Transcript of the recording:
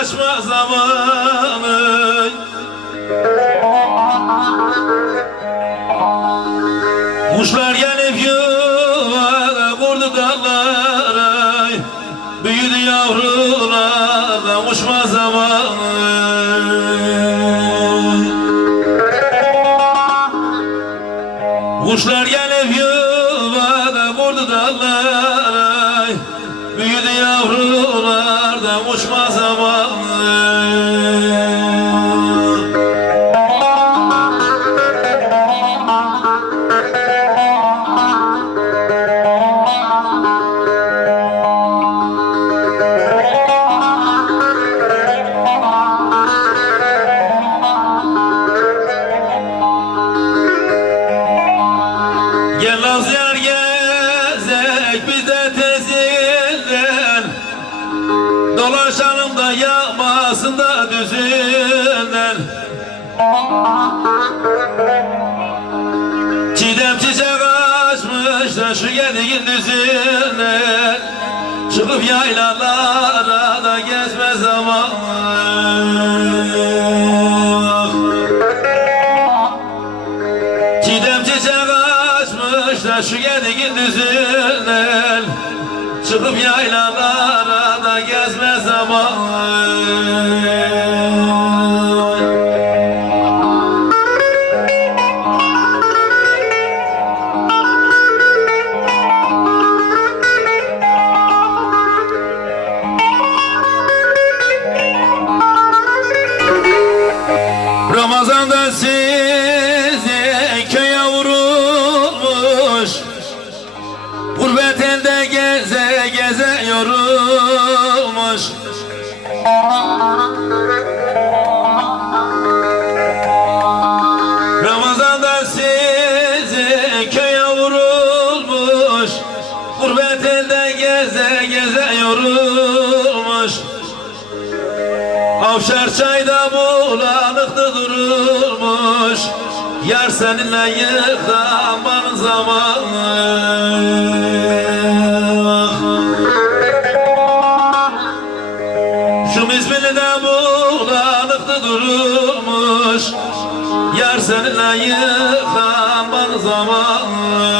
açma zamanı. Kuşlar gelip yuva kurdu dallara Büyüdü yavrular da uçma zamanı. Kuşlar gelip yuvada kurdu dallara uçma zamanı. Gel az yağmasın da düzünden Çiğdem çiçek açmış da şu yediğin düzünden Çıkıp yaylalara da gezme zamanı. Çiğdem çiçek açmış da şu yediğin düzünden Çıkıp yaylalara Ramazan'da size köye vurulmuş. Gurbet elde geze geze yorulmuş. Ramazan'da size köye vurulmuş. Gurbet elde geze geze yorulmuş Avşar çayda bulanıklı durulmuş. Yar seninle yıkaman zamanı. Şu mizmini de bulanıklı durulmuş. Yar seninle yıkaman zamanı